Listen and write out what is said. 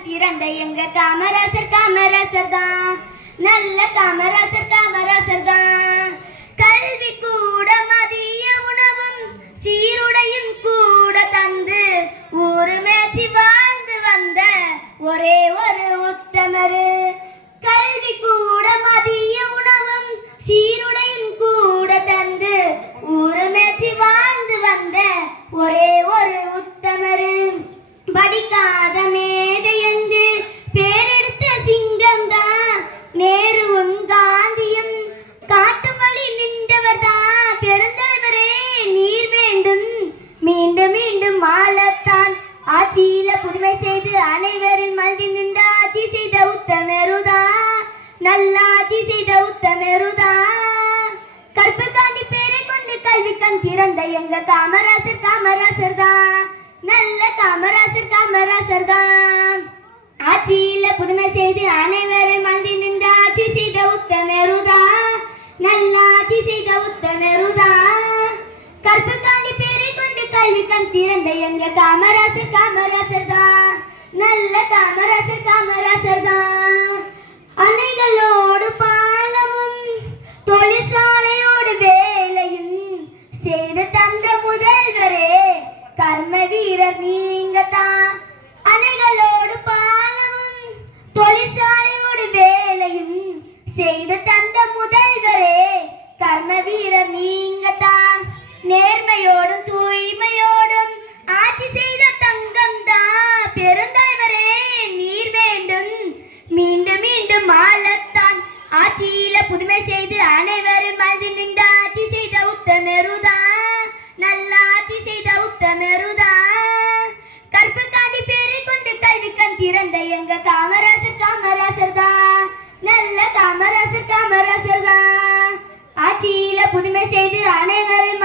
கண் திறந்த எங்க காமராசர் காமராசர் தான், நல்ல காமராசர் காமராசர் தான். கல்வி கூட மதிய உணவும் சீருடையும் கூட தந்து ஊரு மேய்ச்சி வாழ்ந்து வந்த ஒரே ஒரு உத்தமரு. கல்வி கூட மதிய உணவும் சீருடையும் கூட தந்து ஊரு மேய்ச்சி வாழ்ந்து வந்த ஒரே ஒரு உத்தமரு. படிக்காத மேதை என்று பேரெடுத்த சிங்கம் தான் நேருவும் காந்தியும் காட்டும் வழி நின்றவர் தான் பெருந்தலைவரே நீர் வேண்டும். மீண்டும் மீண்டும் ஆளத்தான் ஆட்சியில புதுமை செய்து அனைவரின் மல்தி நின்ற ஆட்சி செய்த உத்தமருதா, நல்ல ஆட்சி செய்த உத்தமருதா. கற்பு காண்டி பேரை கொண்டு கல்வி கண் திறந்த எங்க காமராசர் காமராசர் தான், நல்ல காமராசர் காமராசர் தான். ஆட்சியில புதுமை செய்து அனைவரும் மல்தி நின்ற ஆட்சி செய்த உத்தமருதா, நல்ல ஆட்சி செய்த உத்தமருதா. கற்பு காண்டி பேரை கொண்டு கல்வி கண் திறந்த எங்க காமராசர் காமராசர் தான், நல்ல காமராசர் காமராசர் தான். அணைகளோடு பாலமும் தொழிற்சாலையோடு வேலையும் செய்து தந்த முதல்வரே கர்ம வீரர் நீங்க தான். அணைகளோடு பாலமும் தொழிற்சாலையோடு வேலையும் செய்து தந்த முதல்வரே கர்ம வீரர் நீங்க தான். நேர்மையோடும் தூய்மையோடும் ஆட்சி செய்த தங்கம் தான் பெருந்தலைவரே நீர் வேண்டும். மீண்டும் மீண்டும் ஆளத்தான் ஆட்சியில புதுமை செய்து அனைவரும் மல்தி நின்ற ஆட்சி செய்த உத்தமருதா, நல்ல ஆட்சி செய்த உத்தமருதா. கற்பு காண்டி பேரை கொண்டு கல்வி கண் திறந்த எங்க காமராசர் காமராசர் தான், நல்ல காமராசர் காமராசர் தான். ஆட்சியில புதுமை செய்து அனைவரும்